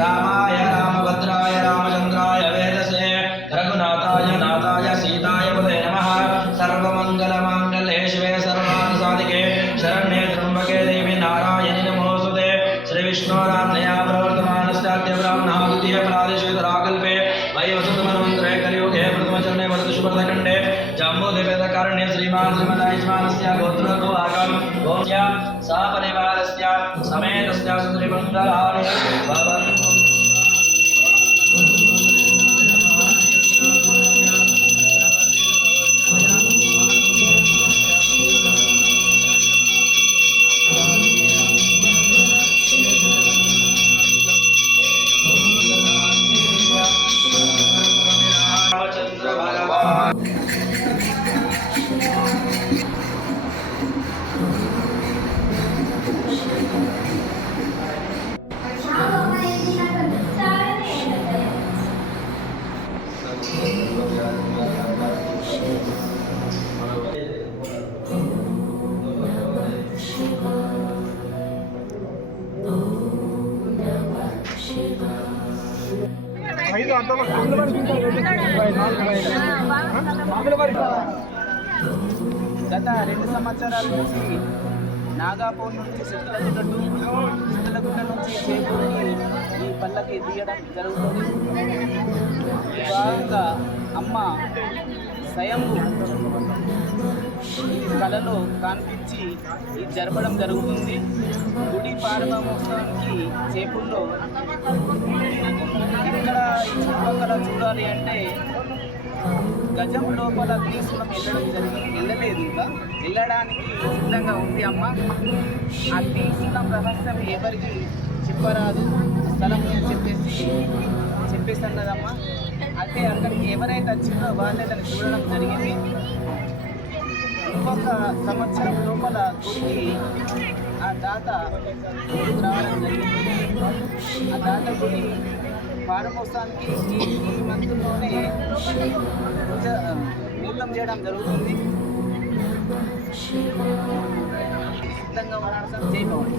रामाय रामभद्राय रामचंद्राय वेदसे रघुनाथाय नाथाय सीताय पदे नमः। सर्वमंगलमांगल्ये शिवे सर्वार्थसाधिके शरण्ये त्र्यंबके देवी नारायणि नमोस्तुते। श्री विष्णोराज्ञया प्रवर्तमानस्याद्य ब्राह्मणः द्वितीय प्रादेशिकराकल्पे वैवस्वतमन्वन्तरे कलियुगे प्रथमचरणे वर्ष शुभदखण्डे जम्बूद्वीपकारण्ये श्रीमान् श्रीमदायुष्मानस्य गोत्रो आगम गोस्य सपरिवारस्य समेतस्य श्रीमङ्गलानि भवन्तु। గత 2 సంవత్సరాల నుంచి నాగాపూర్ నుంచి సిద్ధలగుట్ట నుంచి చేకూరికి ఈ పల్లకి తీయడం జరుగుతుంది. ఈ భాగంగా అమ్మ స్వయంభు ఈ కళలో కనిపించి ఇది జరపడం జరుగుతుంది. గుడి ప్రారంభోత్సవానికి చేపూర్లో ఇక్కడ ఈ చుట్టుపక్కల చూడాలి అంటే గజం లోపల తీసుకుని వెళ్ళలేదు. ఇంకా వెళ్ళడానికి సిద్ధంగా ఉంది అమ్మ. ఆ తీసుకున్న రహస్యం ఎవరికి చెప్పరాదు, స్థలం చెప్పేసి అన్నదమ్మ. అయితే అక్కడికి ఎవరైతే వచ్చిందో వాళ్ళే దాన్ని చూడడం జరిగింది. ఇంకొక సంవత్సరం లోపల గుడికి ఆ దాత రావడం జరిగింది. ఆ దాత గుడి ప్రారంభోత్సవానికి ఈ మంత్రుల్లోనే ముహూర్తం చేయడం జరుగుతుంది. సిద్ధంగా ఉన్నాడు సార్. జై భవన్.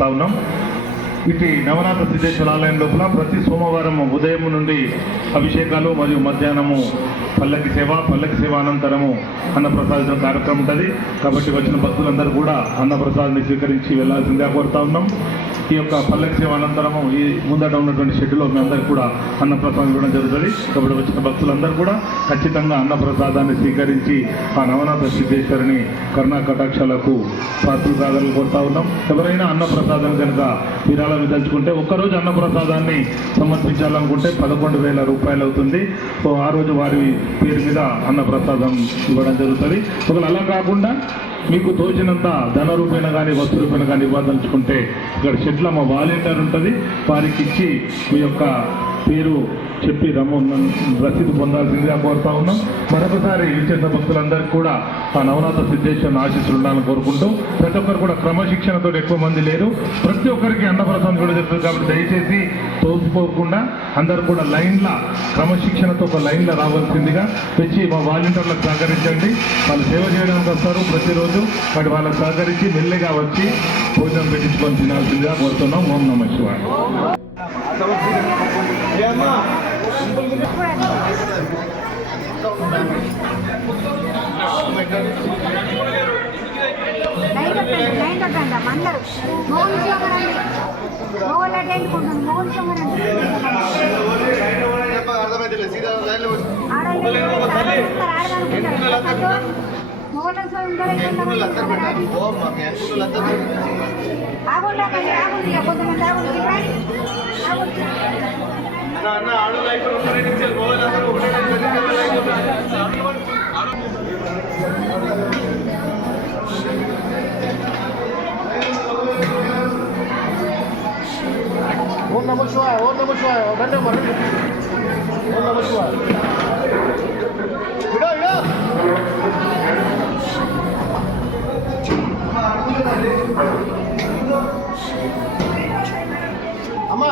కోరుతా ఉన్నాం. ఇటు నవనాథ సిద్ధేశ్వర ఆలయం లోపల ప్రతి సోమవారం ఉదయం నుండి అభిషేకాలు మరియు మధ్యాహ్నము పల్లకి సేవ అనంతరము అన్నప్రసాద కార్యక్రమం ఉంటుంది. కాబట్టి వచ్చిన భక్తులందరూ కూడా అన్నప్రసాదాన్ని స్వీకరించి వెళ్లాల్సిందిగా కోరుతా ఉన్నాం. ఈ యొక్క పల్లకి సేవ అనంతరము ఈ ముందట ఉన్నటువంటి షెడ్యూల్లో మీ అందరికీ కూడా అన్నప్రసాదం ఇవ్వడం జరుగుతుంది. కాబట్టి వచ్చిన భక్తులందరూ కూడా ఖచ్చితంగా అన్నప్రసాదాన్ని స్వీకరించి ఆ నవనాథ సిద్ధేశ్వరుని కరుణా కటాక్షాలకు పాత్రలు కావాలని కోరుతా ఉన్నాం. ఎవరైనా అన్నప్రసాదం కనుక విరాళం విదల్చుకుంటే ఒక్కరోజు అన్నప్రసాదాన్ని సమర్పించాలనుకుంటే 11,000 రూపాయలు అవుతుంది. సో ఆ రోజు వారి పేరు మీద అన్నప్రసాదం ఇవ్వడం జరుగుతుంది. ఒకవేళ అలా కాకుండా మీకు తోచినంత ధన రూపేణ కానీ వస్తు రూపేణ కానీ ఇవ్వదలుచుకుంటే ఇక్కడ షెడ్లో మా వాలంటీర్ ఉంటుంది, వారికి ఇచ్చి మీ యొక్క పేరు చెప్పి రసీదు పొందాల్సిందిగా కోరుతా ఉన్నాం. మరొకసారి విచ్చేసిన భక్తులందరికీ కూడా ఆ నవనాథ సిద్ధేశ్వరుని ఆశీస్సులు ఉండాలని కోరుకుంటూ ప్రతి ఒక్కరు కూడా క్రమశిక్షణతో ఎక్కువ మంది లేరు, ప్రతి ఒక్కరికి అన్నప్రసాదం కూడా జరుగుతుంది. కాబట్టి దయచేసి తోసిపోకుండా అందరూ కూడా క్రమశిక్షణతో ఒక లైన్లో రావాల్సిందిగా తెచ్చి మా వాలంటీర్లకు సహకరించండి. వాళ్ళు సేవ చేయడానికి వస్తారు ప్రతిరోజు, కాబట్టి వాళ్ళకు సహకరించి మెల్లిగా వచ్చి భోజనం పెట్టించుకొని తినాల్సిందిగా కోరుతున్నాం. ఓం నమః శివాయ. అందరూ మోహన్ అంటే ఎందుకుంటున్నాను మోహన్ సోమరండి మోహన్ ఆగుండా ఆగుంది కొంతమంది ఆగుంది ఓం నమః శివాయ. ఓం నమః శివాయ. రండి అమ్మ రండి. ఓం నమః శివాయ. విడో విడో అమ్మా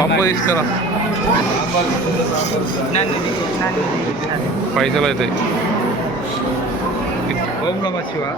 పప్పు తీసుకురా, పైసలు అవుతాయి. ఓం నమః శివాయ.